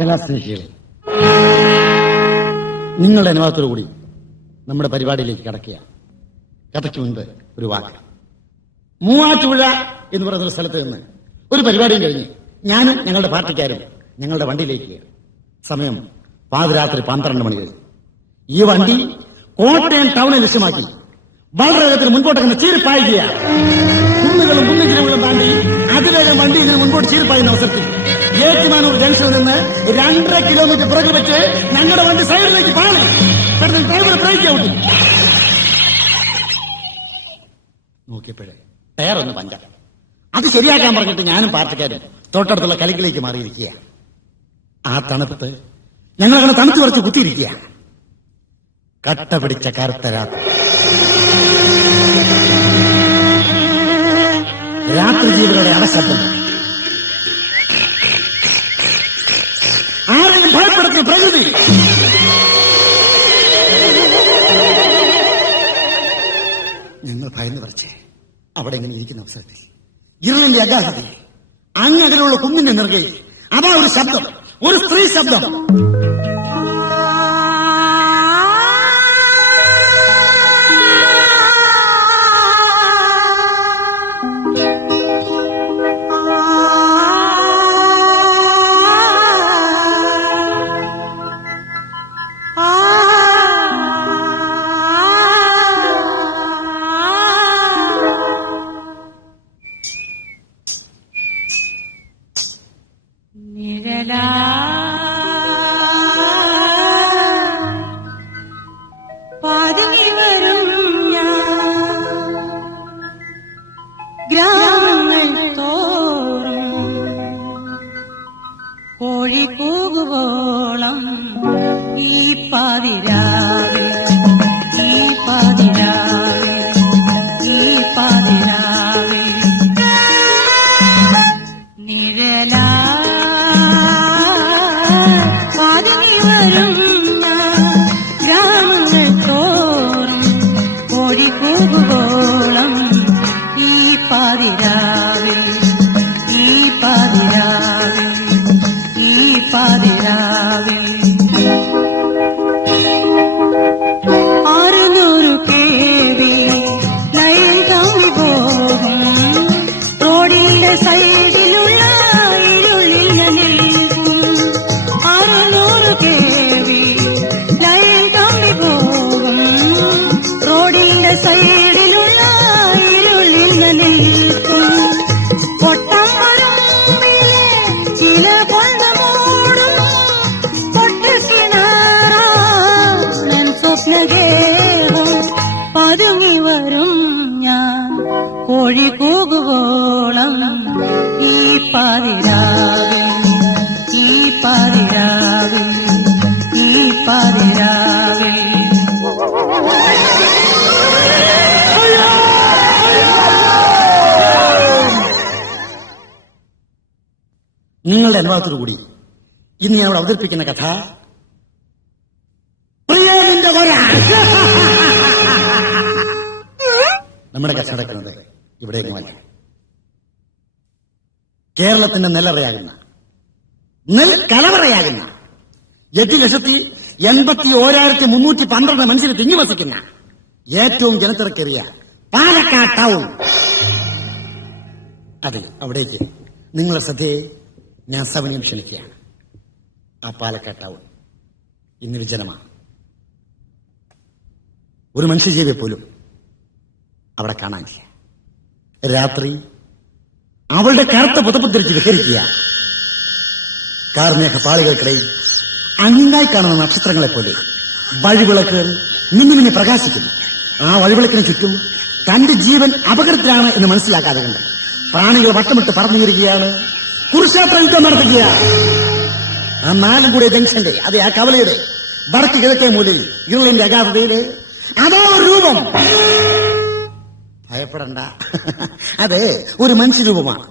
കലാസ്നേഹികളെ, നിങ്ങളുടെ അനുവാദത്തോടു കൂടി നമ്മുടെ പരിപാടിയിലേക്ക് കടക്കുക. കഥയ്ക്ക് മുൻപ് ഒരു വാക്ക്. മൂവാറ്റുപുഴ എന്ന് പറയുന്ന ഒരു സ്ഥലത്ത് നിന്ന് ഒരു പരിപാടിയും കഴിഞ്ഞ് ഞാനും ഞങ്ങളുടെ പാർട്ടിക്കാരും ഞങ്ങളുടെ വണ്ടിയിലേക്ക്. സമയം പാതിരാത്രി 12 മണി കഴിഞ്ഞു. ഈ വണ്ടി കോട്ടയം ടൗണെ ലക്ഷ്യമാക്കി വളരെ വേഗത്തിൽ മുൻപോട്ടങ്ങനെ ചീറിപ്പായുകയാണ്. കുന്നുകളും കുന്നുകിലുകളും താണ്ടി അതിവേഗം വണ്ടി ഇങ്ങനെ മുൻപോട്ട് ചീറിപ്പായുന്ന അവസരത്തിൽ ഏറ്റുമാനൂർ ജംഗ്ഷനിൽ നിന്ന് 2.5 കിലോമീറ്റർ പുറകിൽ വെച്ച് ഞങ്ങളുടെ വണ്ടി സൈഡിലേക്ക് പാളി. ഡ്രൈവർ ബ്രേക്ക് ഔട്ട് നോക്കിയപ്പോഴേ ടയറൊന്ന് പഞ്ചർ. അത് ശരിയാക്കാൻ പറഞ്ഞിട്ട് ഞാനും പാർട്ടിക്കാരും തൊട്ടടുത്തുള്ള കലിക്കിലേക്ക് മാറിയിരിക്കുക. ആ തണുപ്പത്ത് ഞങ്ങളങ്ങനെ തണുത്തു കുറച്ച് കുത്തിയിരിക്കുക. കട്ട പിടിച്ച കറുത്ത രാത്രി ജീവികളുടെ അവശബ്ദം, ആരെയും ഭയപ്പെടുത്തിയ പ്രകൃതി, ഞങ്ങൾ ഭയന്ന് പറിച്ചേ അവിടെ ഇങ്ങനെ ഇരിക്കുന്ന അവസരത്തിൽ ഇരുളിന്റെ അഗാധതയിൽ അങ്ങകലുള്ള കുന്നിന്റെ നെറുകയിൽ അതാ ഒരു ശബ്ദം, ഒരു സ്ത്രീ ശബ്ദം. ഗ്രാമങ്ങൾ തോറും കോഴി കൂകുവോളം ഈ പാതിരാവിൽ, ഈ പാതിരാവിൽ, ഈ പാതിരാവിൽ നിഴലാ പാതിനി വരും ഗ്രാമങ്ങൾ തോറും കോഴി കൂകുവോളം ഈ പാതിരാവിൽ, ഈ പാതിരാവിൽ, ഈ പാതിരാവിൽ 600 kV ലൈൻ കമ്പി പോകും റോഡിന്റെ സൈഡിലുള്ള ഇരുളിൽ നിൽക്കും. 600 kV ലൈൻ കമ്പി പോകും റോഡിന്റെ സൈഡിലുള്ള ഇരുളിൽ നിൽക്കും. പൊട്ടമ്പറമ്പിലെ ചില കൊണ്ടമോടും പൊട്ടക്കിണാറാൻ സ്വപ്നഗേഹം പതുങ്ങി വരും ഞാൻ കോഴി കൂകുവോളം ഈ പാതിരാവിൽ, ഈ പാതിരാവിൽ, ഈ പാതിരാവിൽ. നിങ്ങളുടെ അനുവാദത്തോടു കൂടി ഇന്ന് ഞാൻ അവിടെ അവതരിപ്പിക്കുന്ന കഥ പ്രിയന്റെ വര. നമ്മുടെ കഥ നടക്കുന്നത് ഇവിടെയെങ്ങുമല്ല. കേരളത്തിന്റെ നെല്ലറയാകുന്ന, നെൽക്കലവറയാകുന്ന 8,81,312 മനുഷ്യരെ തിങ്ങി വസിക്കുന്ന ഏറ്റവും ജനത്തിരക്കേറിയ പാലക്കാട് ടൗൺ. അതെ, അവിടേക്ക് നിങ്ങളുടെ ശ്രദ്ധയെ ഞാൻ സവിനയം ക്ഷണിക്കുകയാണ്. ആ പാലക്കാട് ടൗൺ ഇന്ന് വിജനമാണ്. ഒരു മനുഷ്യജീവിയെ പോലും അവിടെ കാണാനില്ല. രാത്രി അവളുടെ കറുത്ത പുതപ്പുദ്ധരിച്ച് വിഹരിക്കുക. കാർമേഘ പാളികൾക്കിടയിൽ അങ്ങിങ്ങായി കാണുന്ന നക്ഷത്രങ്ങളെ പോലെ വഴിവിളക്കുകൾ മിന്നി മിന്നി പ്രകാശിക്കുന്നു. ആ വഴിവിളക്കിന് ചുറ്റും തന്റെ ജീവൻ അപകടത്തിലാണ് എന്ന് മനസ്സിലാക്കാതെ കൊണ്ട് പ്രാണികൾ വട്ടമിട്ട് പറന്നുയരുകയാണ്, കുരുക്ഷേത്ര യുദ്ധം നടത്തുകയാണ്. ആ 4 കൂടിയ ജംഗ്ഷന്റെ, അതെ ആ കവലയുടെ വടക്ക് കിഴക്കേ മൂലയിൽ ഇരുളിന്റെ അഗാധതയില് അതോ രൂപം. ഭയപ്പെടണ്ട, അതെ ഒരു മനുഷ്യരൂപമാണ്.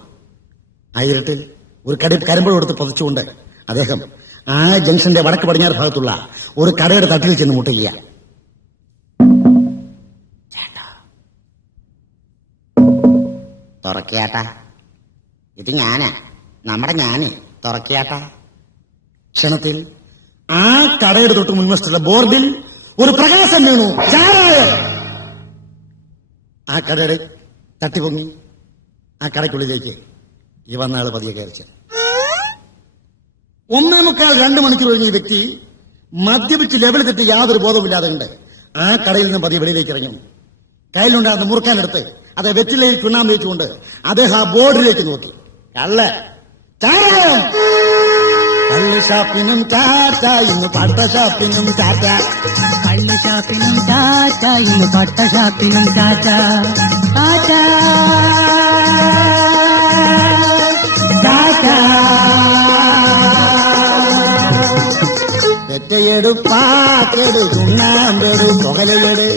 ആ ഇരുട്ടിൽ ഒരു കരിമ്പഴം എടുത്ത് പൊതിച്ചുകൊണ്ട് അദ്ദേഹം ആ ജംഗ്ഷന്റെ വടക്ക് പടിഞ്ഞാറ് ഭാഗത്തുള്ള ഒരു കടയുടെ തട്ടിൽ ചെന്ന് മുട്ടുക. തുറക്കിയാട്ടാ, ഇത് ഞാനാ, നമ്മുടെ ഞാന് തുറക്കിയാട്ടാ. ക്ഷണത്തിൽ ആ കടയുടെ തൊട്ട് മുൻവശത്തുള്ള ബോർഡിൽ ഒരു പ്രകാശം വീണു. ചാരായം. ആ കടയുടെ തട്ടിപ്പൊങ്ങി ആ കടയ്ക്കുള്ളിലേക്ക് ഈ വന്ന ആള് പതിയെ കയറിച്ച് 1:45-2 മണിക്കൂർ കഴിഞ്ഞ ഈ വ്യക്തി മദ്യപിച്ച് ലെവൽ തെറ്റി യാതൊരു ബോധവുമില്ലാതെ ഉണ്ട് ആ കടയിൽ നിന്ന് പതിയെ വെളിയിലേക്ക് ഇറങ്ങി. കയ്യിലുണ്ടാകുന്ന മുറുക്കാനെടുത്ത് അത് വെറ്റിലയിൽ ചുണ്ണാമ്പ് വെച്ചുകൊണ്ട് അദ്ദേഹം ആ ബോർഡിലേക്ക് നോക്കി. കള്ള ചാരായം. കള്ള് ഷാപ്പിനും ടാറ്റ, ഇന്ന് പട്ട ഷാപ്പിനും ടാറ്റ. കള്ള് ഷാപ്പിനും ടാറ്റ, ഇന്ന് പട്ട ഷാപ്പിനും ടാറ്റ. ടാറ്റ ടാറ്റ. തെറ്റയെടുപ്പാക്കെടു ചുണ്ണാമ്പെടു പുകലയെട്.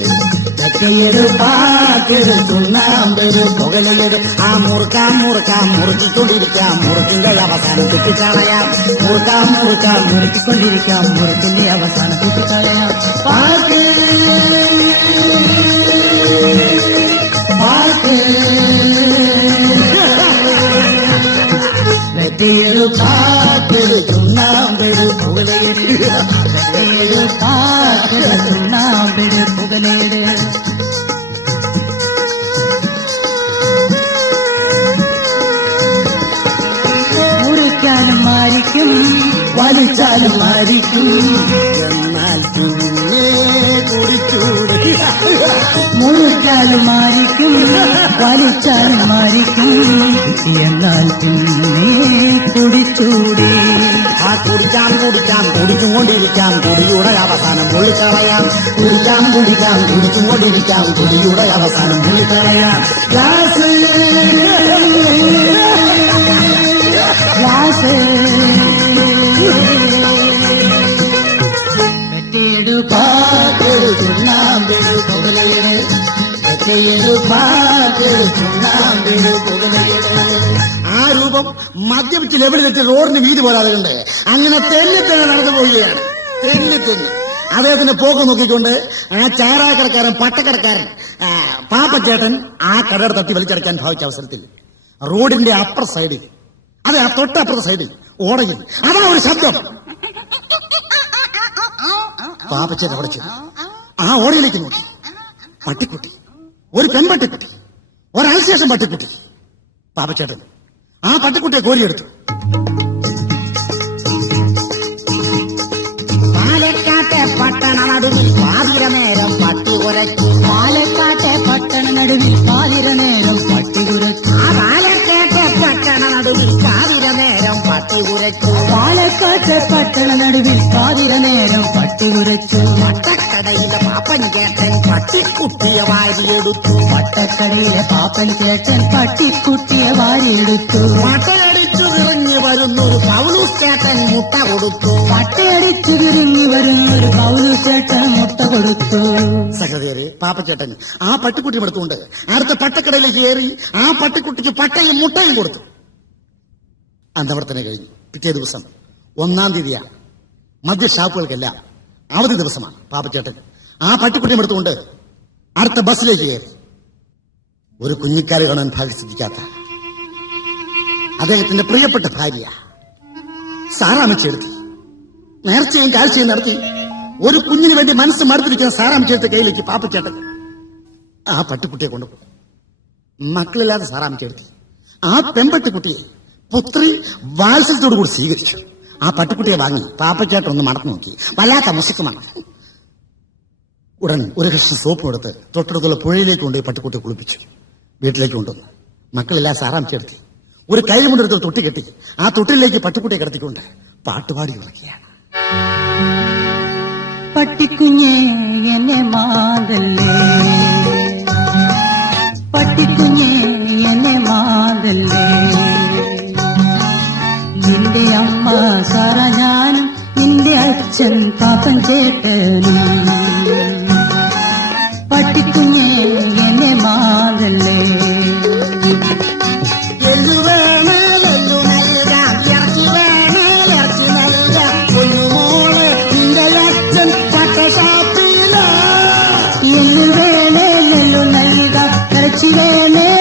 തെറ്റയെടുപ്പാക്കെടു ചുണ്ണാമ്പെടു പുകലയെട്. ആ മുറുക്കാം മുറുക്കിക്കൊണ്ടിരിക്കാം, മുറുക്കിന്റെ അവസാനം തുപ്പിക്കളയാം. മുറുക്കാം മുറുക്കിക്കൊണ്ടിരിക്കാം, മുറുക്കിന്റെ അവസാനം തുപ്പിക്കളയാം. Park park. തെറ്റയെടുപ്പാക്കെടു ചുണ്ണാമ്പെടു പുകലയെട്. തെറ്റയെടുപ്പാക്കെടു ചുണ്ണാമ്പെടു പുകലയെട്. മുറിക്കാനും മാരിക്കും, വലിച്ചാലും മാരിക്കും, എന്നാൽ പിന്നെ കുടിച്ചൂടെ. മുറിച്ചാലും മാരിക്കും, വലിച്ചാലും മാരിക്കും, എന്നാൽ പിന്നെ കുടിച്ചൂടി. ആ കുടിക്കാം കുടിച്ചുകൊണ്ടിരിക്കാം, കുടിയുടെ അവസാനം പൊള്ളിക്കളയാം. കുടിച്ചുകൊണ്ടിരിക്കാം, കുടിയുടെ അവസാനം പൊള്ളിക്കളയാം. Glass glass. തെറ്റെടുപ്പാക്കെടു ചുണ്ണാമ്പെടു പുകലയെട്. തെറ്റെടുപ്പാക്കെടു ചുണ്ണാമ്പെടു പുകലയെട്. ആ രൂപം മദ്യപിച്ച് ലെവൽ തെറ്റി റോഡിന് വീതി പോരാതെ കണ്ട് അങ്ങനെ തെന്നി നടന്നു പോവുകയാണ്. തെന്നി അദ്ദേഹത്തിന്റെ പോക്ക് നോക്കിക്കൊണ്ട് ആ ചാരാക്കടക്കാരൻ പട്ടക്കടക്കാരൻ പാപ്പച്ചേട്ടൻ ആ കടയുടെ തട്ടി വലിച്ചടയ്ക്കാൻ ഭാവിച്ച അവസരത്തിൽ റോഡിന്റെ അപ്പുറ സൈഡിൽ, അതെ ആ തൊട്ടപ്പുറത്തെ സൈഡിൽ ഓടയിൽ അതാ ഒരു ശബ്ദം. പാപ്പച്ചേട്ടൻ അവിടെ ചെന്നു ആ ഓടയിലേക്ക് നോക്കി. പട്ടിക്കുട്ടി, ഒരു പെൺപട്ടിക്കുട്ടി, ഒരാൾശേഷം പട്ടിക്കുട്ടി. പാപ്പച്ചേട്ടൻ ആ പട്ടിക്കുട്ടിയെ കോരിയെടുത്തു. പാലക്കാട്ടെ പട്ടണ നടുവിൽ പാതിര നേരം പട്ടി കുരച്ചു. പാലക്കാട്ടെ പട്ടണ നടുവിൽ പാതിര നേരം പട്ടി കുരച്ചു. പാലക്കാട്ടെ പട്ടണ നടുവിൽ പാതിര നേരം പട്ടി കുരച്ചു. പാലക്കാട്ടെ പട്ടണ നടുവിൽ പാതിര നേരം പട്ടി കുരച്ചു. പട്ടക്കടയിലെ പാപ്പൻ ചേട്ടൻ പട്ടിക്കുട്ടിയെ വാരിയെടുത്തു. പട്ടക്കടയിലെ പാപ്പൻ ചേട്ടൻ പട്ടിക്കുട്ടിയെ വാരിയെടുത്തു. മട്ടയടിച്ചു ഇറങ്ങി വരുന്നൊരു പൗലൂസ് ചേട്ടൻ മുട്ട കൊടുത്തു. പട്ടയടിച്ചു കിറങ്ങി വരുന്നൊരു പൗലൂസ് ചേട്ടൻ മുട്ട കൊടുത്തു. സഹോദരി പാപ്പച്ചേട്ടൻ ആ പട്ടിക്കുട്ടി എടുത്തുകൊണ്ട് അടുത്ത പട്ടക്കടയിലേക്ക് കയറി ആ പട്ടിക്കുട്ടിക്ക് പട്ടയും മുട്ടയും കൊടുത്തു. അന്തവർത്തന കഴിഞ്ഞു. പിറ്റേ ദിവസം 1-ാം തീയതിയാണ്. മദ്യ ഷാപ്പുകൾക്കെല്ലാം അവധി ദിവസമാണ്. പാപ്പച്ചേട്ടൻ ആ പട്ടിക്കുട്ടിയും എടുത്തുകൊണ്ട് അടുത്ത ബസ്സിലേക്ക് കയറി. ഒരു കുഞ്ഞിക്കാല് കാണാൻ ഭാഗ്യം സിദ്ധിക്കാത്ത അദ്ദേഹത്തിന്റെ പ്രിയപ്പെട്ട ഭാര്യ സാറാമ്മച്ചെടുത്തി നേർച്ചയും കാഴ്ചയും നടത്തി ഒരു കുഞ്ഞിന് വേണ്ടി മനസ്സ് മടുത്തിരിക്കുന്ന സാറാമ്മച്ചെടുത്ത കയ്യിലേക്ക് പാപ്പച്ചേട്ടൻ ആ പട്ടിക്കുട്ടിയെ കൊണ്ടുപോയി. മക്കളില്ലാതെ സാറാമ്മച്ചെടുത്തി ആ പെൺപട്ടിക്കുട്ടിയെ പുത്രി വാത്സല്യത്തോടു കൂടി സ്വീകരിച്ചു. ആ പട്ടിക്കുട്ടിയെ വാങ്ങി പാപ്പച്ചേട്ടൻ ഒന്ന് മടന്നു നോക്കി. വല്ലാത്ത മുശുക്കുമാണ്. ഉടൻ ഒരു കഷ്ണം സോപ്പ് എടുത്ത് തൊട്ടടുത്തുള്ള പുഴയിലേക്ക് കൊണ്ടുപോയി പട്ടിക്കുട്ടിയെ കുളിപ്പിച്ചു. വീട്ടിലേക്ക് കൊണ്ടുവന്നു. മക്കളെല്ലാം സാറാമ്മച്ചെടുത്തി ഒരു കൈമുണ്ടെടുത്ത് തൊട്ടി കെട്ടി ആ തൊട്ടിലേക്ക് പട്ടിക്കുട്ടിയെ കിടത്തിക്കൊണ്ട് പാട്ടുപാടി ഉറക്കുകയാണ്. പട്ടിക്കുഞ്ഞേ എന്നെ മാതല്ലേ, പട്ടിക്കുഞ്ഞേ എന്നെ മാതല്ലേ, നിന്റെ അമ്മ സാറ ഞാനും നിന്റെ അച്ഛൻ പാപ്പൻ ചേട്ടനും. പട്ടിക്കുഞ്ഞേ എന്നെ മാതല്ലേ.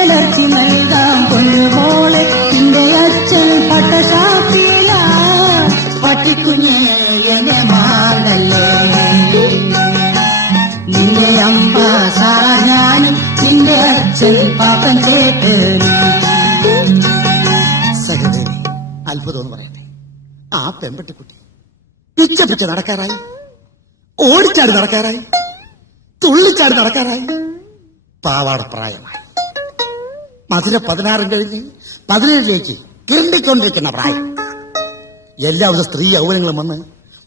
ഇറച്ചി നൽകാം പൊന്നുമോളെ നിന്റെ അച്ഛൻ പട്ടശാപ്പില. പട്ടിക്കുഞ്ഞേ ആ പെമ്പട്ടിക്കുട്ടി പിച്ച പിച്ച നടക്കാറായി, ഓടിച്ചാടി നടക്കാറായി, തുള്ളിച്ചാടി നടക്കാറായി, പാവാട പ്രായമായി. മധുര 16 കഴിഞ്ഞ് 17ലേക്ക് കിണ്ടിക്കൊണ്ടിരിക്കുന്ന പ്രായം. എല്ലാവിധ സ്ത്രീ യൗവനങ്ങളും വന്ന്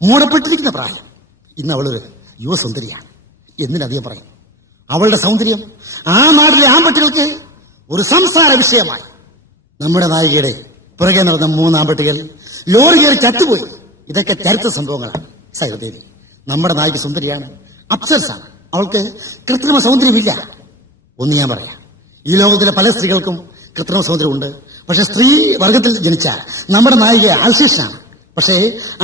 മൂടപ്പെട്ടിരിക്കുന്ന പ്രായം. ഇന്ന് അവളൊരു യുവസുന്ദരിയാണ്. എന്തിനധികം പറയും, അവളുടെ സൗന്ദര്യം ആ നാട്ടിലെ ആൺപട്ടികൾക്ക് ഒരു സംസാര വിഷയമായി. നമ്മുടെ നായികയുടെ പുറകെ നടന്ന 3 ആൺപട്ടികൾ ലോറി കയറി ചത്തുപോയി. ഇതൊക്കെ ചരിത്ര സംഭവങ്ങളാണ്. സഹോദരി, നമ്മുടെ നായിക സുന്ദരിയാണ്, അപ്സരസാണ്. അവൾക്ക് കൃത്രിമ സൗന്ദര്യമില്ല. ഒന്ന് ഞാൻ പറയാം, ഈ ലോകത്തിലെ പല സ്ത്രീകൾക്കും കൃത്രിമ സൗന്ദര്യമുണ്ട്. പക്ഷെ സ്ത്രീ വർഗത്തിൽ ജനിച്ച നമ്മുടെ നായിക ആൽശേഷനാണ്. പക്ഷേ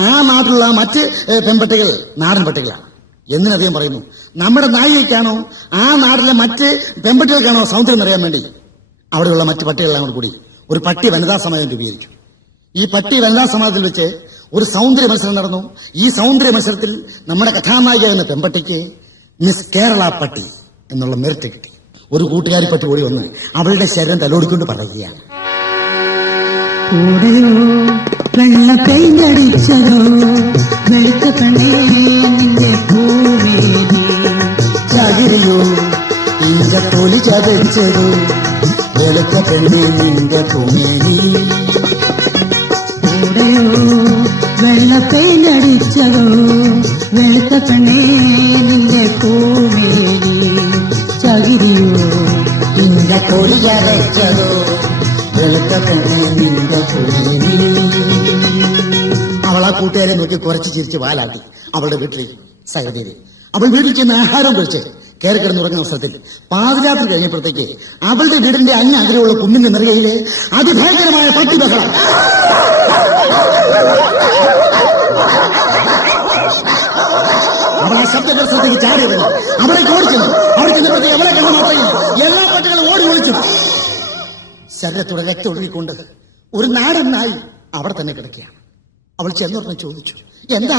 ആ നാട്ടിലുള്ള മറ്റ് പെൺപട്ടികൾ നാടൻ പട്ടികളാണ്. എന്തിനധികം പറയുന്നു, നമ്മുടെ നായികയ്ക്കാണോ ആ നാട്ടിലെ മറ്റ് പെൺപട്ടികൾക്കാണോ സൗന്ദര്യം അറിയാൻ വേണ്ടി അവിടെയുള്ള മറ്റ് പട്ടികളെല്ലാം കൂടി ഒരു പട്ടി വനിതാ സമാജം രൂപീകരിക്കും. ഈ പട്ടി വനിതാ സമാജത്തിൽ വെച്ച് ഒരു സൗന്ദര്യ മത്സരം നടന്നു. ഈ സൗന്ദര്യ മത്സരത്തിൽ നമ്മുടെ കഥാനായിക എന്ന പെൺപട്ടിക്ക് മിസ് കേരള പട്ടി എന്നുള്ള മെറിറ്റ് കിട്ടി. ഒരു കൂട്ടുകാരി പട്ടി ഓടി വന്ന് അവളുടെ ശരീരം തലോടിക്കൊണ്ട് പറയുകയാണ്, വെള്ള പെയിന്റടിച്ചതോ വെളുത്ത കണ്ണേ നിന്റെ പൂവേലി, ചകിരിയോ ഇഞ്ച തൊലി ചതച്ചതോ വെളുത്ത പെണ്ണേ നിന്റെ പൂമേലി. കൂടെയോ വെള്ള പെയിന്റടിച്ചതോ വെളുത്ത കണ്ണേ നിന്റെ പൂവേലി, ചകിരിയോ ഇഞ്ച തൊലി ചതച്ചതോ വെളുത്ത പെണ്ണേ നിന്റെ പൂമേലി. അവൾ ആ കൂട്ടുകാരെ നോക്കി കുറച്ച് ചിരിച്ച് വാലാട്ടി അവളുടെ വീട്ടിലേക്ക്. സഹോദരി, അവൾ വീട്ടിൽ ചെന്ന് ആഹാരം കഴിച്ച് കയറി കിടന്നുറങ്ങുന്ന അവസരത്തിൽ പാതിരാത്രി കഴിഞ്ഞപ്പോഴത്തേക്ക് അവളുടെ വീടിന്റെ അങ്ങാഗ്രഹമുള്ള കുന്നിന്റെ നിറകയില് അതിഭയങ്കരമായ പട്ടി ബഹളം. അവൾ ആ ശബ്ദപ്രസരത്തേക്ക് ചാടിയിരുന്നു. അവളെ ഓടിച്ചു. അവിടെ ചെന്നപ്പോഴത്തേക്ക് അവളെ കണ്ടു നോക്കി എല്ലാ പട്ടികളും ഓടി ഒളിച്ചു. ശരീരത്തോടെ രക്തം ഒഴുകിക്കൊണ്ട് ഒരു നാടൻ നായി അവിടെ തന്നെ കിടക്കുകയാണ്. അവൾ ചെന്നുടനെ ചോദിച്ചു, എന്താ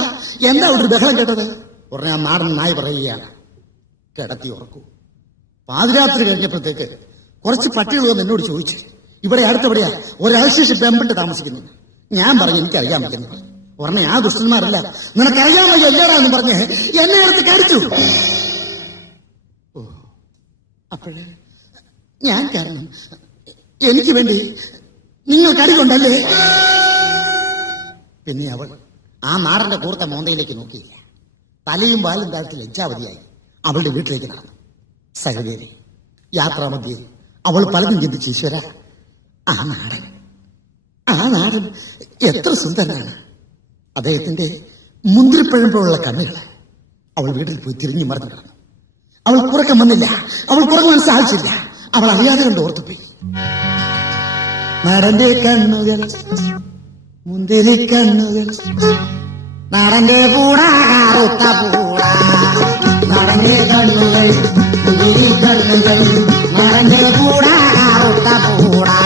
എന്താ ഒരു ബഹളം കേട്ടത്? ഉടനെ ആ നാടൻ നായി പറയുകയാണ്, കിടത്തി ഉറക്കൂ. പാതിരാത്രി കഴിഞ്ഞപ്പോഴത്തേക്ക് കുറച്ച് പട്ടികൾ വന്ന് എന്നോട് ചോദിച്ചു, ഇവിടെ അടുത്തെവിടെയാ ഒരാഴ്ച പെമ്പട്ട് താമസിക്കുന്നു. ഞാൻ പറഞ്ഞു, എനിക്കറിയാൻ പറ്റുന്നു. ഉടനെ ആ ദുഷ്ടന്മാരല്ല, നിനക്കറിയാൻ വയ്യ എല്ലാരാന്ന് പറഞ്ഞ് എന്നെ അടുത്ത് കടിച്ചു. ഓ, അപ്പോഴേ ഞാൻ കാരണം എനിക്ക് വേണ്ടി നിങ്ങൾ കടി കൊണ്ടല്ലേ? പിന്നെ അവൾ ആ നാടന്റെ കൂർത്ത മോന്തയിലേക്ക് നോക്കിയില്ല. തലയും വാലും താഴ്ത്തി ലജ്ജാവതിയായി അവളുടെ വീട്ടിലേക്ക് നടന്നു. സഹോദരി, യാത്രാമധ്യേ അവൾ പലതും ചിന്തിച്ചു, ഈശ്വര, ആ നാടൻ എത്ര സുന്ദരനാണ്. അദ്ദേഹത്തിന്റെ മുന്തിരിപ്പഴമ്പോഴുള്ള കണ്ണുകൾ. അവൾ വീട്ടിൽ പോയി തിരിഞ്ഞു മറിഞ്ഞു കിടന്നു. അവൾ ഉറക്കം വന്നില്ല. അവൾ ഉറങ്ങാൻ സാധിച്ചില്ല. അവൾ അറിയാതെ കൊണ്ട് ഓർത്തുപോയി. നാടന്റെ കണ്ണുകൾ മുന്തിരി കണ്ണുകൾ, നാടന്റെ പൂടാ കറുത്ത പൂടാ, നാടന്റെ കണ്ണുകൾ മുന്തിരി കണ്ണുകൾ, നാടന്റെ പൂടാ കറുത്ത പൂടാ.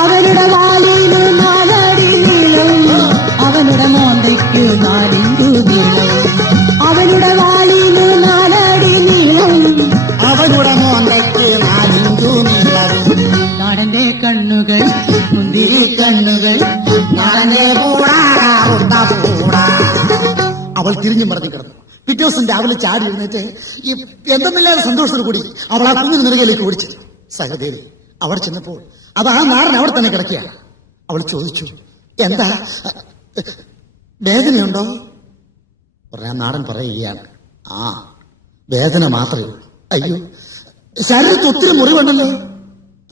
അവരുടെ വാലിന് 4 അടി നീളം, അവനുടെ മോന്തയ്ക്ക് 4 ഇഞ്ചു നീളം, അവനുടെ വാലിന് 4 അടി നീളം, അവനുടെ മോന്തയ്ക്ക് 4 ഇഞ്ചു നീളം. നാടന്റെ കണ്ണുകൾ മുന്തിരി കണ്ണുകൾ, നാടന്റെ പൂടാ കറുത്ത പൂടാ. അവൾ തിരിഞ്ഞു മറിഞ്ഞു കിടന്നു. പിറ്റേ ദിവസം രാവിലെ ചാടി എഴുന്നേറ്റ് എന്തെന്നില്ലാതെ സന്തോഷത്തോടു കൂടി അവൾ ആ കുന്നിന് നിറകയിലേക്ക് ഓടിച്ചു. സഹദേവി അവിടെ ചെന്നപ്പോൾ അത് ആ നാടൻ അവിടെ തന്നെ കിടക്കുകയാണ്. അവൾ ചോദിച്ചു, എന്താ വേദനയുണ്ടോ? പറഞ്ഞ നാടൻ പറയുകയാണ്, ആ വേദന മാത്രമേ ഉള്ളൂ. അയ്യോ, ശരീരത്തിൽ ഒത്തിരി മുറിവുണ്ടല്ലോ.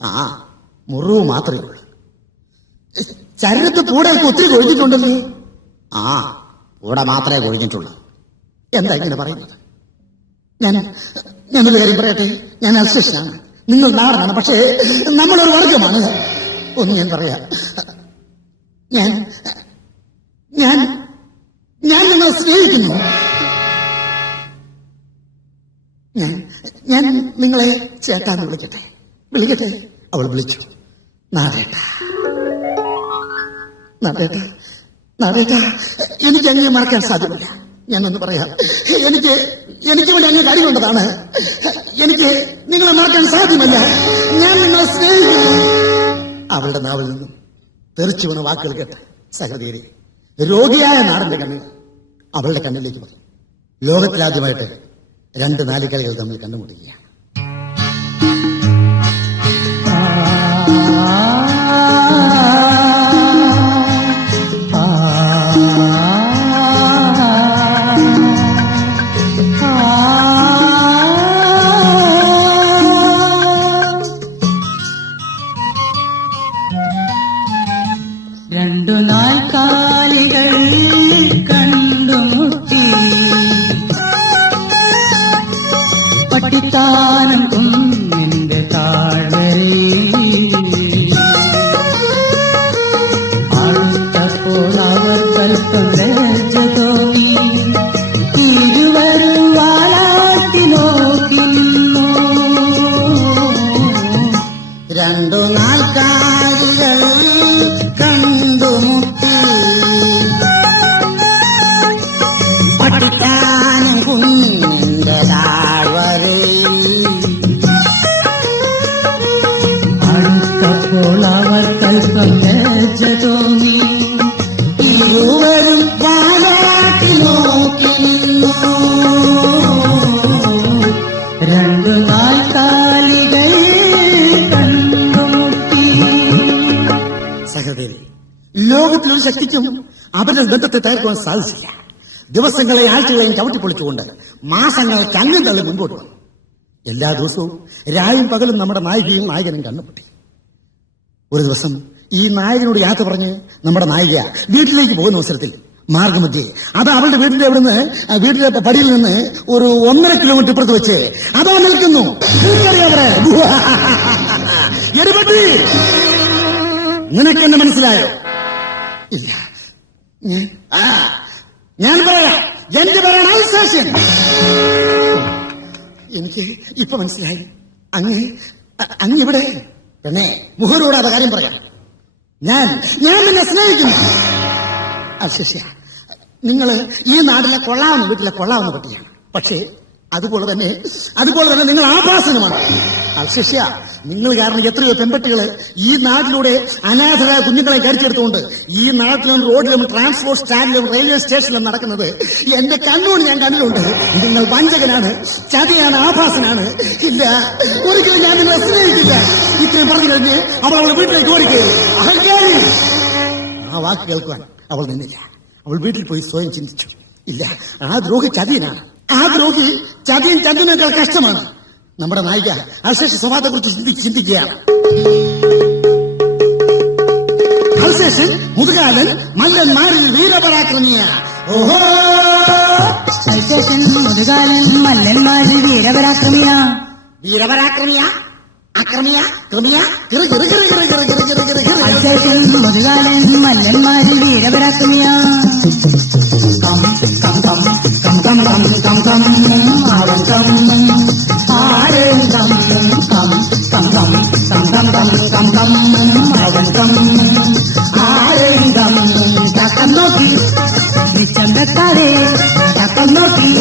ആ മുറിവ് മാത്രമേ ഉള്ളൂ. ശരീരത്തിൽ പൂടയൊക്കെ ഒത്തിരി കൊഴിഞ്ഞിട്ടുണ്ടല്ലോ. ആ പൂട മാത്രമേ കൊഴിഞ്ഞിട്ടുള്ളൂ. എന്താ ഇങ്ങനെ പറയുന്നത്? ഞാനൊരു കാര്യം പറയട്ടെ, ഞാൻ അൽസേഷനാണ്, നിങ്ങൾ നാടനാണ്, പക്ഷേ നമ്മളൊരു വർഗമാണ്. ഒന്ന് ഞാൻ പറയാം, ഞാൻ ഞാൻ ഞാൻ നിങ്ങളെ സ്നേഹിക്കുന്നു. ഞാൻ നിങ്ങളെ ചേട്ടാന്ന് വിളിക്കട്ടെ. അവൾ വിളിച്ചു, നാടേട്ടാ. എനിക്ക് അങ്ങനെ മറക്കാൻ സാധ്യമല്ല. ഞാനൊന്ന് പറയാം, എനിക്ക് വേണ്ടി അങ്ങ് കടി കൊണ്ടതാണ്. എനിക്ക് നിങ്ങളെ മറക്കാൻ സാധ്യമല്ല. ഞാൻ നിങ്ങളെ സ്നേഹിക്കുന്നു. അവളുടെ നാവിൽ നിന്നും തെറിച്ചു വീണ വാക്കുകൾ കേട്ട് സഹോദരി രോഗിയായ നാടിന്റെ കണ്ണിൽ അവളുടെ കണ്ണിലേക്ക് വന്നു. ലോകത്തിലാദ്യമായിട്ട് രണ്ട് നാലികളികൾ തമ്മിൽ കണ്ടുമുട്ടുകയാണ്. രണ്ടു നാൽക്കാലികൾ കണ്ടുമുട്ടി പട്ടിത്താനം കുന്നിന്റെ താഴ്വരയിൽ അടുത്തപ്പോൾ അവർ കൽപ്പം ലജ്ജ തോന്നി ഇരുവരും വാലാട്ടി നോക്കി നിന്നു. രണ്ടു നാൽക്കാലികൾ കണ്ടുമുട്ടി പട്ടിക്കാനും കുന്നിന്റെ താഴ്വരയിൽ അടുത്തപ്പോൾ അവർ കൽപ്പം ലജ്ജ തോന്നി ഇരുവരും വാലാട്ടി നോക്കി നിന്നു. രണ്ടു നാൽക്കാലികൾ കണ്ടുമുട്ടി. സഹോദരി, ലോകത്തിലൊരു ശക്തിക്കും അവരുടെ ബന്ധത്തെ തകർക്കുവാൻ സാധിച്ചില്ല. ദിവസങ്ങളെ ആഴ്ചകളെയും ചവിട്ടിപ്പൊളിച്ചുകൊണ്ട് മാസങ്ങൾ ചങ്ങും തള്ളി മുൻപോട്ട് വന്നു. എല്ലാ ദിവസവും രായും പകലും നമ്മുടെ നായികയും നായകനും കണ്ണുപൊട്ടി. ഒരു ദിവസം ഈ നായകനോട് യാത്ര പറഞ്ഞ് നമ്മുടെ നായിക വീട്ടിലേക്ക് പോകുന്ന അവസരത്തിൽ മാർഗമധ്യേ അത് അവളുടെ വീട്ടിന്റെ വീട്ടിലെ പടിയിൽ നിന്ന് ഒരു 1.5 കിലോമീറ്റർ ഇപ്പുറത്ത് വെച്ച് അതോ നിൽക്കുന്നു. എരുപട്ടി, നിനക്കെന്നെ മനസ്സിലായോ? ഇല്ല. ഞാൻ പറയാം, എന്റെ പേരാണ് അൽസേഷ്യൻ. എനിക്ക് ഇപ്പൊ മനസ്സിലായി. ഇവിടെ പെണ്ണെ, മുഖരോടാതെ കാര്യം പറയാം. ഞാൻ നിന്നെ സ്നേഹിക്കുന്നു. അൽസേഷ്യ, നിങ്ങള് ഈ നാട്ടിലെ കൊള്ളാവുന്ന വീട്ടിലെ കൊള്ളാവുന്ന പട്ടിയാണ്. പക്ഷേ അതുപോലെ തന്നെ നിങ്ങൾ ആഭാസനുമാണ്. അൽസേഷ്യ, നിങ്ങൾ കാരണം എത്രയോ പെൺപട്ടികള് ഈ നാട്ടിലൂടെ അനാഥരായ കുഞ്ഞുങ്ങളെ കരിച്ചെടുത്തുകൊണ്ട് ഈ നാട്ടിലും റോഡിലും ട്രാൻസ്പോർട്ട് സ്റ്റാൻഡിലും റെയിൽവേ സ്റ്റേഷനിലും നടക്കുന്നത് എന്റെ കണ്ണുകൊണ്ട് ഞാൻ കണ്ടിട്ടുണ്ട്. നിങ്ങൾ വഞ്ചകനാണ്, ചതിയാണ്, ആഭാസനാണ്. ഇല്ല, ഒരിക്കലും ഞാൻ നിങ്ങളെ സ്നേഹിക്കില്ല. ഇത്രയും പറഞ്ഞു കഴിഞ്ഞ് അവളെ വീട്ടിലേക്ക് ഓടിക്കുകയും അഹങ്കാരി. ആ വാക്ക് കേൾക്കുവാൻ അവൾ നിന്നില്ല. അവൾ വീട്ടിൽ പോയി സ്വയം ചിന്തിച്ചു. ഇല്ല, ആ ദ്രോഹി ചതിയനാണ്. ആ ദ്രോഹി ചതിയും ചന്ദനേക്കാൾ കഷ്ടമാണ്. നമ്മുടെ നായിക അൽസേഷ്യൻ സ്വഭാവത്തെ കുറിച്ച് ചിന്തിക്കുകയാണ്. അൽസേഷ്യൻ മുതുകാലൻ മല്ലന്മാരിൽ വീരപരാക്രമിയ. ഓഹോ, അൽസേഷ്യൻ മുതുകാലൻ മല്ലന്മാരിൽ വീരപരാക്രമിയ. ആക്രമിയ, അൽസേഷ്യൻ മുതുകാലൻ മല്ലന്മാരിൽ വീരപരാക്രമിയ. നോക്കി നിച്ചമ്പെത്താതെ നോക്കി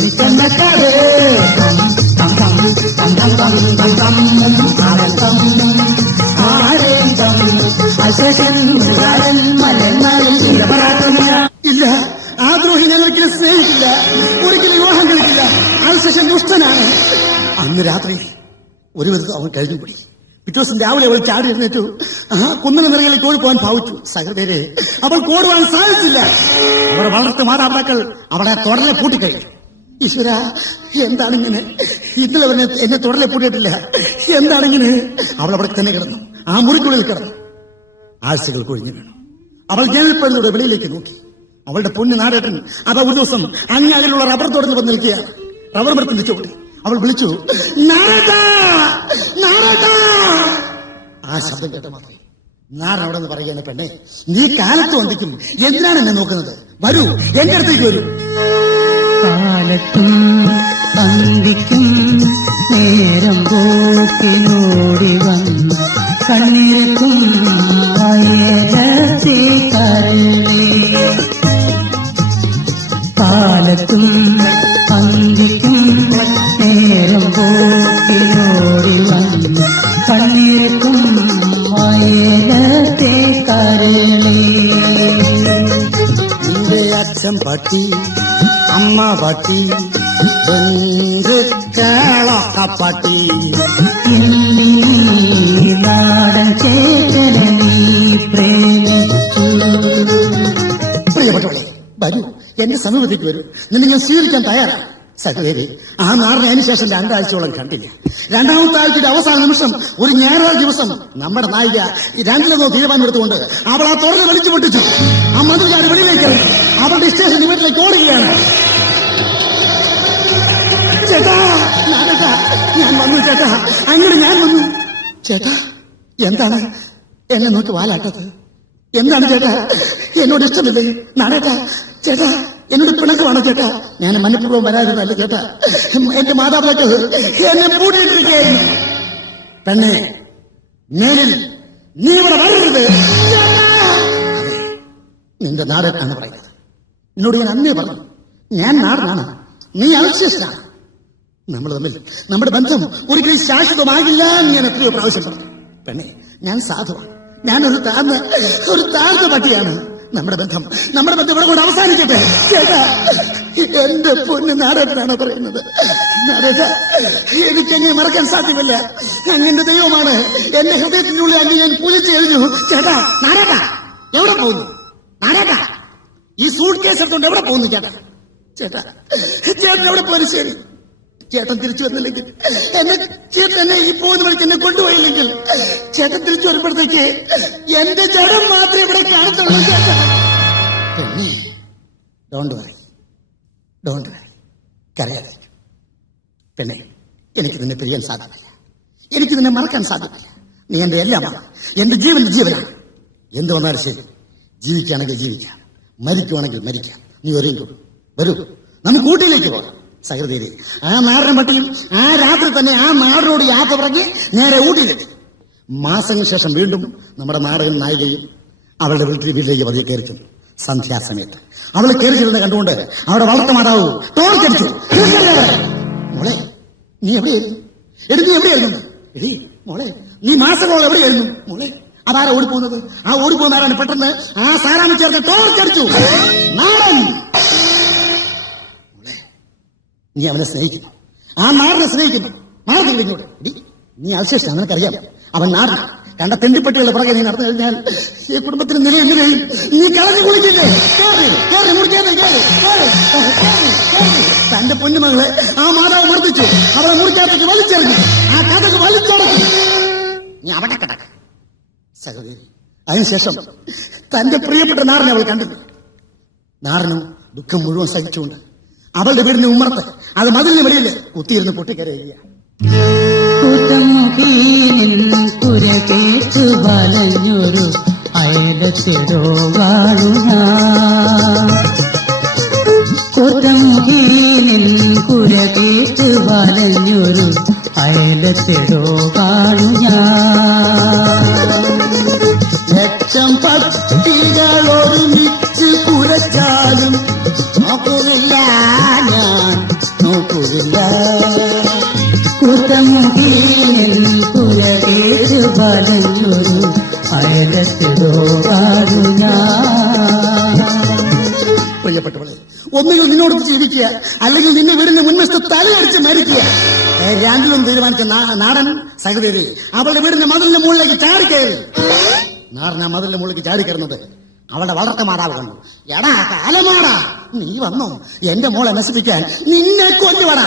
നിച്ചമ്പെത്താതെ ഇല്ല, ആ ദ്രോഹി ഞാൻ ഒരിക്കലും സ്നേഹിക്കില്ല, ഒരിക്കലും വിവാഹം കഴിക്കില്ല. അൽസേഷ്യൻ ദുഷ്ടനാണ്. അന്ന് രാത്രി ഒരു വിധം അവൻ കഴിഞ്ഞുകൂടി. പിറ്റേ ദിവസം രാവിലെ അവൾ ചാടി എഴുന്നേറ്റു. കുന്നിന് നിറകളിൽ കോഴി പോകാൻ ഭാവിച്ചു. സഹൃദയരെ, അവൾ കോടുവാൻ സാധിച്ചില്ല. അവരുടെ വളർത്ത മാതാപിതാക്കൾ അവളെ തുടരെ പൂട്ടിക്കഴിഞ്ഞു. ഈശ്വര, എന്താണിങ്ങനെ? ഇന്നലെ അവനെ എന്നെ തുടരെ പൂട്ടിയിട്ടില്ല. എന്താണിങ്ങനെ? അവൾ അവിടെ തന്നെ കിടന്നു, ആ മുറിക്കുള്ളിൽ കിടന്നു. ആഴ്ചകൾ കൊഴിഞ്ഞു വീണു. അവൾ ജനൽപ്പഴുതോടെ വെളിയിലേക്ക് നോക്കി. അവളുടെ പൊന്നു നാടേട്ടൻ അത് ഒരു ദിവസം അങ്ങാടിലുള്ള റബ്ബർ തോട്ടത്തിൽ വന്ന് നിൽക്കുകയാണ്. റബ്ബർ മരത്തിന്റെ ചുവട്ടി അവൾ വിളിച്ചു, നാരേട്ടാ, നാരേട്ടാ. ആ ശബ്ദം കേട്ട മാത്രമേ നാരൻ അവിടെ നിന്ന് പറയുന്ന, പെണ്ണെ, നീ കാലത്ത് വന്നിക്കും എന്തിനാണ് എന്നെ നോക്കുന്നത്? വരൂ, എന്റെ അടുത്തേക്ക് വരൂ. കാലത്തും വന്ദിക്കും നേരം പോക്കിനോടി വന്ന് കണ്ണിരക്കും അയലത്തെ കരളേ. കാലത്തും വന്ദിക്കും നേരം പോക്കിനോടി വന്ന് കണ്ണിരക്കും അയലത്തെ കരളേ. അച്ഛൻ പട്ടി, അമ്മ പട്ടി, ബന്ധുക്കളൊക്കെ പട്ടി. ഈ നാടൻ ചേട്ടനെ നീ പ്രേമിച്ചു. പ്രിയപ്പെട്ടവളെ, വരൂ, എന്റെ സമീപത്തേക്ക് വരൂ. നിന്നെ ഞാൻ സ്വീകരിക്കാൻ തയ്യാറാണ്. സഹോദരി, ആ നാടിനെ അതിനുശേഷം 2 ആഴ്ചയോളം കണ്ടില്ല. 2ാമത്തെ ആഴ്ചയുടെ അവസാന നിമിഷം ഒരു ഞായറാഴ്ച ദിവസം നമ്മുടെ നായിക 2-ലോ തീരുമാനമെടുത്തുകൊണ്ട് അവൾ ആ തുറന്ന് വലിച്ചു പൊട്ടിച്ചു. ആ മന്ത്രിക്കാര് വെളിയിലേക്ക് ഇറങ്ങി അവരുടെ സ്റ്റേഷൻ വീട്ടിലേക്ക് ഓടുകയാണ്. ചേട്ടാ, നാടേട്ടാ, ഞാൻ വന്നു ചേട്ടാ, അങ്ങനെ ഞാൻ വന്നു. ചേട്ടാ, എന്താണ് എന്നെ നോക്കി വാലാട്ടത്? എന്താണ് ചേട്ടാ, എന്നോട് ഇഷ്ടമില്ലേ? നാടേട്ടാ, ചേട്ടാ, എന്നോട് പിണക്കമാണോ ചേട്ടാ? ഞാൻ മനഃപൂർവ്വം വരാതിരുന്നല്ല ചേട്ടാ. എന്റെ മാതാപിതാക്കൾ എന്നെ പൂട്ടിയിട്ടിരിക്കുകയായിരുന്നു. പെണ്ണെ, നേരിൽ നീ ഇവിടെ വരരുത്. നിന്റെ നാടേട്ടാണ് പറയുന്നത്. എന്നോട് ഞാൻ അന്നേ പറഞ്ഞു, ഞാൻ നാടനാണ്, നീ അൽഷ്യനാണ്. നമ്മൾ തമ്മിൽ നമ്മുടെ ബന്ധം ഒരിക്കലും ശാശ്വതമാകില്ല എന്ന് ഞാൻ എത്രയോ പ്രാവശ്യം പറഞ്ഞു. പെണ്ണെ, ഞാൻ സാധുവാണ്, ഞാനൊരു താഴ്ന്ന പട്ടിയാണ്. നമ്മുടെ ബന്ധം ഇവിടെ കൂടെ അവസാനിക്കട്ടെ. ചേട്ടാ, എന്റെ പൊന്ന് നാടേട്ടനാണ് പറയുന്നത്. നാടേട്ട, എനിക്കങ്ങനെ മറക്കാൻ സാധ്യമല്ല. അങ്ങന്റെ ദൈവമാണ്. എന്റെ ഹൃദയത്തിനുള്ളിൽ അങ്ങ് ഞാൻ പൂജിച്ചു കഴിഞ്ഞു. ചേട്ടാ, നാടേട്ട, എവിടെ പോകുന്നു? നാടേട്ട, ഈ സൂട്ട് കേസ് എടുത്തോണ്ട് എവിടെ പോകുന്നു? ചേട്ടാ, ചേട്ടൻ എവിടെ പോലും ശരി. ചേട്ടൻ തിരിച്ചു വന്നില്ലെങ്കിൽ, ചേട്ടൻ എന്നെ ഈ പോകുന്ന വഴിക്ക് എന്നെ കൊണ്ടുപോയില്ലെങ്കിൽ, ചേട്ടൻ തിരിച്ചു വരുമ്പോഴത്തേക്ക് എന്റെ ജഡം മാത്രമേ ഇവിടെ കാണത്തുള്ളൂ. ചേട്ടൻ, ഡോണ്ട് വറി, കരയാതിരിക്കും. പെണ്ണെ, എനിക്ക് നിന്നെ പിരിയാൻ സാധ്യമല്ല, എനിക്ക് നിന്നെ മറക്കാൻ സാധ്യമല്ല. നീ എന്റെ എല്ലാമാണ്, എന്റെ ജീവന്റെ ജീവനാണ്. എന്ത് വന്നാലും ശരി, ജീവിക്കുകയാണെങ്കിൽ ജീവിക്കാം, മരിക്കുവാണെങ്കിൽ മരിക്കാം. നീ ഒരുങ്ങൂ, വരൂ, നമുക്ക് ഊട്ടിയിലേക്ക് പോകാം. സഹൃദയരെ, ആ നാടിനെ പട്ടിയും ആ രാത്രി തന്നെ ആ നാടിനോട് യാത്ര പറഞ്ഞ് നേരെ ഊട്ടിയിലെത്തി. മാസങ്ങൾക്ക് ശേഷം വീണ്ടും നമ്മുടെ നാടകൻ നായികയും അവളുടെ വീട്ടിലേക്ക് പതിയെ കയറി ചെന്നു. സന്ധ്യാസമയത്ത് അവൾ കയറി ചെല്ലുന്നത് കണ്ടുകൊണ്ട് അവിടെ വളർത്ത മാതാവ് ടോർച്ചടിച്ചു. മോളെ, നീ എവിടെയായിരുന്നു? നീ എവിടെയായിരുന്നു? മോളെ, നീ മാസങ്ങളോളം എവിടെയായിരുന്നു? മോളെ, അതാരാ ഓടിപ്പോകുന്നത്? ആ ഓടിപ്പോകുന്ന ആരാണ്? പെട്ടെന്ന് ആ സാറാമി ചേർന്ന് ടോർച്ചടിച്ചു. നാടൻ, നീ അവനെ സ്നേഹിക്കുന്നു, ആ നാടിനെ സ്നേഹിക്കുന്നു. മാറി ഇങ്ങോട്ട്. നീ അവശേഷിച്ച നിനക്കറിയാം, അവൻ നാടിന് കണ്ട തെണ്ടിപ്പട്ടികളുടെ പുറകെ നീ നടന്നു കഴിഞ്ഞാൽ ഈ കുടുംബത്തിന് നില എങ്ങനെയും നീ കളഞ്ഞു കുളിക്കില്ലേ? തന്റെ പൊന്നുമകളെ ആ മാതാവ് മർദ്ദിച്ചു, അവളെ മുറിക്കകത്തേക്ക് വലിച്ചെറിഞ്ഞു, ആ കഥക്ക് വലിച്ചടക്കി. നീ അവിടെ കിടക്ക സഹോദരി. അതിനുശേഷം തന്റെ പ്രിയപ്പെട്ട നാടിനെ അവൾ കണ്ടു. നാടിനും ദുഃഖം മുഴുവൻ സഹിച്ചുകൊണ്ട് അവളുടെ വീടിന് ഉമ്മർത്ത്, അത് മതിലിന് വെളിയിൽ കുത്തിയിരുന്ന് പൊട്ടിക്കരയുക. പുരകേറ്റു വലഞ്ഞൊരു അയലത്തിടോ വാഴുക. പുരകേറ്റു വലഞ്ഞൊരു അയലത്തിടോ വാഴുക. ലക്ഷം പട്ടികൾ ഒരുമിച്ച് കുരച്ചാലും നോക്കുന്നില്ല, ഞാൻ നോക്കുന്നില്ല. പുരകേറ്റു വലഞ്ഞൊരു അയലത്തിടോ വാഴുക. പ്രിയപ്പെട്ടവളെ, ഒന്നുകിൽ നിന്നോട് ജീവിക്കുക, അല്ലെങ്കിൽ നിന്നെ വീടിന്റെ മുൻവശത്ത് തലയടിച്ച് മരിക്കുക. 2-ലും തീരുമാനിച്ച നാടൻ സഹോദരി അവളുടെ വീടിന്റെ മതിലിന്റെ മുകളിലേക്ക് ചാടിക്കയറി. നാടൻ ആ മതിലിന്റെ മുകളിലേക്ക് ചാടിക്കയറുന്നത് അവളുടെ വളർത്ത മാതാവ് കണ്ടു. എടാ കാലമാടാ, നീ വന്നോ എന്റെ മോളെ നശിപ്പിക്കാൻ? നിന്നെ കൊണ്ടുവടാ.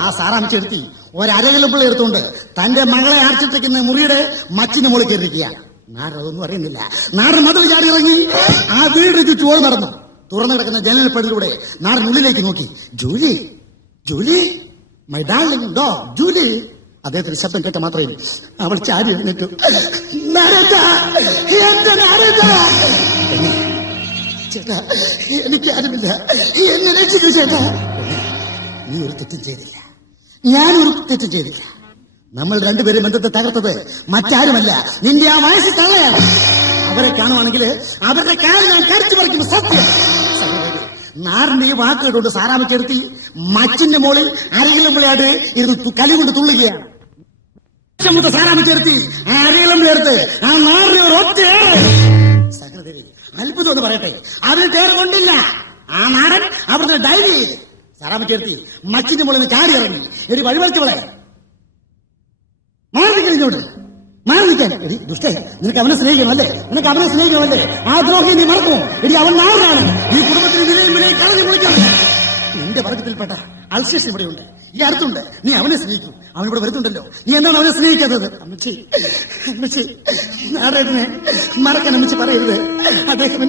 ആ സാറാമിച്ചെടുത്തി ഒരകിലപ്പിള്ള എടുത്തുകൊണ്ട് തന്റെ മകളെ ആർച്ചിട്ടിരിക്കുന്ന മുറിയുടെ മച്ചിന് മുകളിൽ കയറിയിരിക്കുക. നാടൻ അതൊന്നും അറിയുന്നില്ല. നാടൻ മതിൽ ചാടി ഇറങ്ങി ആ വീടിന് ചുറ്റും നടന്നു. തുറന്നു കിടക്കുന്ന ജനൽപ്പടിലൂടെ നാടൻ ഉള്ളിലേക്ക് നോക്കി. Julie, Julie, my darling dog Julie. അദ്ദേഹത്തിന് ശബ്ദം കേട്ട മാത്രമേ അവൾ ചാടി എഴുന്നേറ്റു. ചേട്ടാ, എനിക്ക് ആരുമില്ല, എന്നെ രക്ഷിക്കൂ ചേട്ടാ. നീ ഒരു തെറ്റും ചെയ്തില്ല, ഞാനൊരു തെറ്റും ചെയ്തില്ല. നമ്മൾ രണ്ടുപേരും ബന്ധത്തെ തകർത്തത് മറ്റാരുമല്ല, നിന്റെ ആ വയസ്സിൽ തള്ളയാണ്. അവരെ കാണുവാണെങ്കിൽ അവരുടെ കാര്യം ഞാൻ കടിച്ചു പറിക്കും. സത്യം. നാടിന്റെ ഈ വാക്കുകളുണ്ട് സാറാമച്ചെടുത്തി മച്ചിന്റെ മോളിൽ അരകിലമ്പിളയായിട്ട് ഇരുന്ന് കലി കൊണ്ട് തുള്ളുകയാണ്. സാറാമച്ചെടുത്തി ആ അരകിലമ്പിളെടുത്ത് ആ നാടിനെ ഒരു ഒറ്റ സഹോദരി അത്ഭുതം എന്ന് പറയട്ടെ, അതിന് തേർ കൊണ്ടില്ല. ആ നാടൻ അവിടുന്ന് ഡൈവ് ചെയ്ത് സാറാമ്മച്ചേർത്തി മച്ചിന്റെ മുകളിൽ നിന്ന് ചാടി ഇറങ്ങി എടി വഴിവളിച്ചവളെ മാറി നിൽക്കലിഞ്ഞോട് മാറി നിൽക്കാൻ എടി ദുഷ്ടേ നിനക്ക് അവനെ സ്നേഹിക്കണമല്ലേ ആ ദ്രോഹി നീ മറക്കുമോ എടി അവൻ നാടാണ് ഈ കുടുംബത്തിന് നിലയും വിലയും കളഞ്ഞു കുളിക്കണം നിന്റെ വർഗത്തിൽപ്പെട്ട അൽശേഷൻ ഇവിടെയുണ്ട് ഈ അടുത്തുണ്ട് നീ അവനെ സ്നേഹിക്കും അവൻ ഇവിടെ വരുന്നുണ്ടല്ലോ നീ എന്താണ് അവനെ സ്നേഹിക്കാത്തത് അമ്മച്ചി നാടേട്ടനെ മറക്കാൻ അമ്മച്ചി പറയരുത് അദ്ദേഹം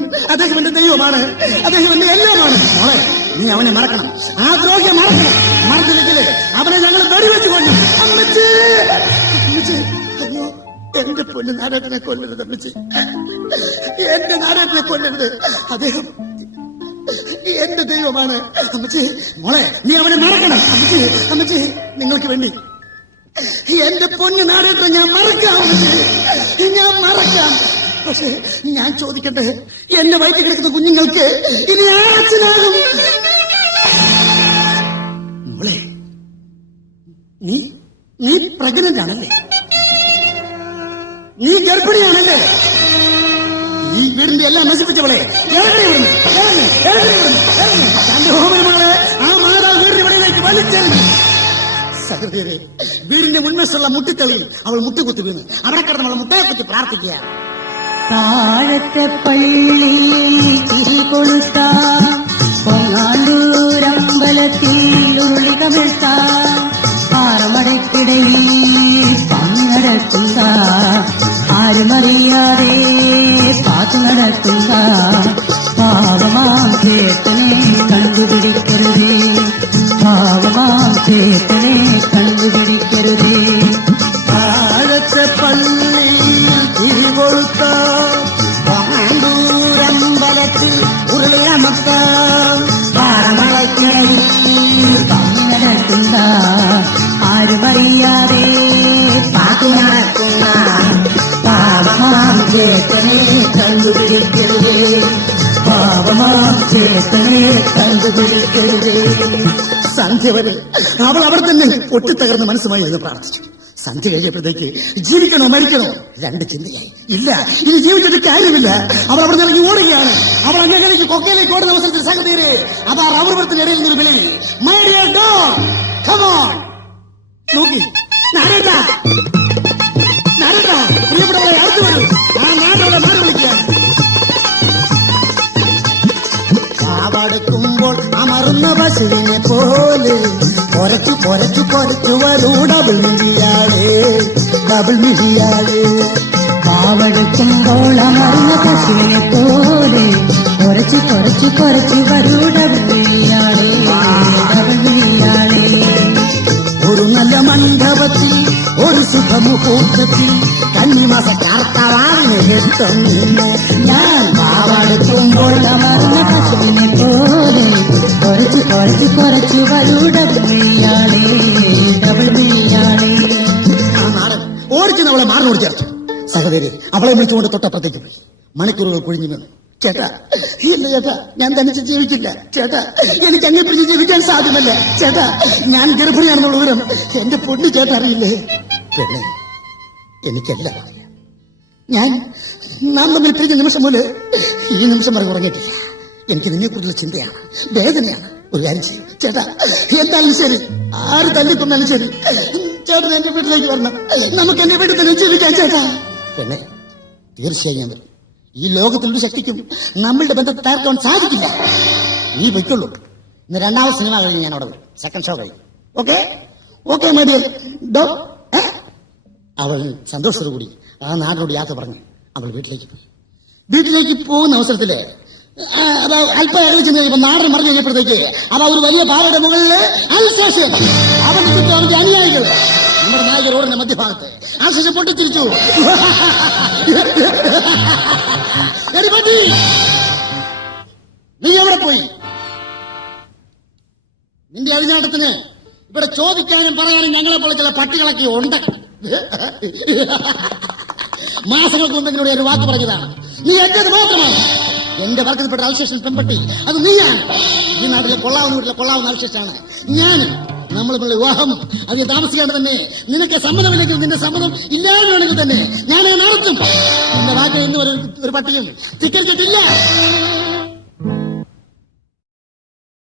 എന്റെ ദൈവമാണ് അദ്ദേഹം എന്റെ എല്ലാമാണ് മോളെ നീ അവനെ മറക്കണം ആ ദ്രോഹിയെ മറന്നില്ലെങ്കിലേ അവനെ ഞങ്ങൾ വെടിവെച്ച് കൊല്ലും അമ്മച്ചി അയ്യോ എന്റെ പൊന്ന് നാടേട്ടനെ കൊല്ലരുത് അമ്മച്ചി എന്റെ നാടേട്ടനെ കൊല്ലരുത് അദ്ദേഹം എന്റെ ദൈവമാണ് അമ്മച്ചി മോളെ നീ അവനെ മറക്കണം അമ്മച്ചി നിങ്ങൾക്ക് വേണ്ടി എന്റെ പൊന്ന് നാടേട്ടനെ ഞാൻ മറക്കാം പക്ഷെ ഞാൻ ചോദിക്കട്ടെ എന്റെ വയറ്റിൽ കിടക്കുന്ന കുഞ്ഞുങ്ങൾക്ക് ഇനി ആച്ചനാകും മോളെ നീ പ്രഗ്നന്റ് ആണല്ലേ നീ ഗർഭിണിയാണല്ലേ ഈ വീടിന്റെ എല്ലാം നശിപ്പിച്ചവളെ ആ മാതാ വീടിന്റെ വെളിയിലേക്ക് വലിച്ചെറിഞ്ഞു സഹൃദയരെ വീടിന്റെ മുൻവശമുള്ള മുട്ടിത്തളി അവൾ മുട്ടുകുത്തി വീണ് അവിടെ കിടന്ന് അവൾ മുട്ടയെ കുത്തി പ്രാർത്ഥിക്കുകയാണ് താഴത്തെ പള്ളിയിൽ ചിരി കൊളുത്ത പൊങ്ങാണ്ടൂരമ്പലത്തിൽ ഉരുളി കമിഴ്ത്ത ആറമടക്കിടയിൽ പങ്കടക്കുന്ന ആരുമറിയാതെ പാത്തു നടക്കുന്ന പാവമാം ചേട്ടനെ കണ്ടുപിടിക്കരുതേ താഴത്തെ പള്ളിയിൽ തിരി കൊളുത്ത പാണ്ടൂരമ്പലത്തിൽ ഉരുളിയമക്ക പാറമളക്കിടയിൽ പങ്കടക്കുന്ന ആരുമറിയാതെ പാത്തു നടക്കുന്ന പാവമാം ചേട്ടനെ കണ്ടുപിടിക്കരുതേ സന്ധ്യ വരെ അവൾ അവിടെ തന്നെ ഒട്ടിത്തകർന്ന മനസ്സുമായി എന്ന് പ്രാർത്ഥിച്ചു. സന്ധ്യ കഴിഞ്ഞപ്പോഴത്തേക്ക് ജീവിക്കണോ മരിക്കണോ രണ്ട് ചിന്തയായി. ഇല്ല, ഇനി ജീവിച്ചിട്ട് കാര്യമില്ല. അവൾ അവിടെ ഇറങ്ങി ഓടുകയാണ്. അവൾ അങ്ങേക്ക് കൊക്കയിലേക്ക് ഓടുന്ന അവസരത്തിൽ സംഗതിയെ അതാ റബ്ബർ മരത്തിനിടയിൽ നിന്ന് വിളി, my dear dog come on. നോക്കി നാരേട്ടാ പ്രിയപ്പെട്ടവരെ അടുത്ത് വരൂ. ആ നാടോടെ മാറി വിളിക്കുകയാണ്. പാവടുക്കുമ്പോൾ അമറുന്ന പശുവിനെ പോലെ കൊരച്ചു വരൂ ഡബിൾ മിഴിയാളേ. പാവടുക്കുമ്പോൾ അമറുന്ന പശുവിനെ പോലെ കൊരച്ചു വരൂ ഡബിൾ മിഴിയാളേ. ഒരു നല്ല മണ്ഡപത്തിൽ ഒരു ശുഭമുഹൂർത്തത്തിൽ കന്നിമാസ കാർത്തവാണ് എത്തും ഞാൻ. പാവടുക്കുമ്പോൾ അമർന്ന പശുവിനെ പോലെ കൊരച്ചു വരൂ ഡബിൾ മിഴിയാളേ. ആ നാടൻ ഓടിച്ച് അവളെ മാറിനോട് ചേർത്തു. സഹോദരി അവളെ വിളിച്ചുകൊണ്ട് തൊട്ടപ്പുറത്തേക്ക് പോയി. മണിക്കൂറുകൾ കുഴിഞ്ഞു വന്നു. ചേട്ടാ ഇല്ല ചേട്ടാ, ഞാൻ തനിച്ച് ജീവിക്കില്ല ചേട്ടാ, എനിക്ക് അങ്ങനെ പിടിച്ച് ജീവിക്കാൻ സാധ്യമല്ല ചേട്ടാ, ഞാൻ ഗർഭിണിയാണെന്നുള്ള വിവരം എന്റെ പൊണ്ണു ചേട്ടാ അറിയില്ലേ? പെണ്ണെ, എനിക്കെല്ലാം അറിയാം. നാം തമ്മിൽ പിരിഞ്ഞ നിമിഷം പോലെ ഈ നിമിഷം വരെ ഉറങ്ങിയിട്ടില്ല. എനിക്ക് നിന്നെക്കുറിച്ചുള്ള ചിന്തയാണ്, വേദനയാണ്. ഒരു കാര്യം ചെയ്യും ചേട്ടാ, എന്തായാലും ശരി, ആര് തല്ലിക്കൊന്നാലും ശരി, ചേട്ടൻ എന്റെ വീട്ടിലേക്ക് വരണം. നമുക്ക് എന്റെ വീട്ടിൽ തന്നെ ജീവിക്കാം ചേട്ടാ. പെണ്ണെ, തീർച്ചയായും ഞാൻ വരും. ഈ ലോകത്തിലൊരു ശക്തിക്കും നമ്മളുടെ ബന്ധത്തെ തകർക്കാൻ സാധിക്കില്ല. നീ പൊയ്ക്കൊള്ളൂ. ഇന്ന് രണ്ടാമത് സിനിമ കഴിഞ്ഞ് ഞാൻ അവിടെ വരും. സെക്കൻഡ് ഷോ കഴിയും. ഓക്കെ മതി ഡോ. അവൾ സന്തോഷത്തോടുകൂടി ആ നാടിനോട് യാത്ര പറഞ്ഞു അവൾ വീട്ടിലേക്ക് പോയി. വീട്ടിലേക്ക് പോകുന്ന അവസരത്തില് അത് അല്പം ആലോചിച്ച് ഇപ്പൊ നാടൻ മറിഞ്ഞു കഴിഞ്ഞപ്പോഴത്തേക്ക് അത് ഒരു വലിയ പാറയുടെ മുകളിൽ അൽശേഷൻ, അവന്റെ ചുറ്റും അവന്റെ അനുയായികൾ, നമ്മുടെ നായക റോഡിന്റെ മധ്യഭാഗത്ത് അൽശേഷൻ പൊട്ടിച്ചിരിച്ചു. നീ എവിടെ പോയി? നിന്റെ അഴിഞ്ഞാട്ടത്തിന് ഇവിടെ ചോദിക്കാനും പറയാനും ഞങ്ങളെ പോലെ ചില പട്ടികളൊക്കെ ഉണ്ട്. മാസങ്ങൾക്ക് മുമ്പ് എന്നോട് ഒരു വാക്ക് പറഞ്ഞതാണ്, നീ എന്റേത് മാത്രമാണ്. എന്റെ വർഗത്തിൽപ്പെട്ട അൽശേഷൻ പെൺപട്ടി അത് നീയാണ്. ഈ നാട്ടിലെ കൊള്ളാവുന്ന വീട്ടിലെ കൊള്ളാവുന്ന അൽശേഷാണ് ഞാനും. നമ്മളുള്ള വിവാഹം അതിന് താമസിക്കാണ്ട് തന്നെ നിനക്ക് സമ്മതമില്ലെങ്കിൽ, നിന്റെ സമ്മതം ഇല്ലാതെ തന്നെ ഞാനത് നടത്തും. എന്റെ വാക്കിൽ ഇന്ന് ഒരു പട്ടിയും ധിക്കരിച്ചിട്ടില്ല.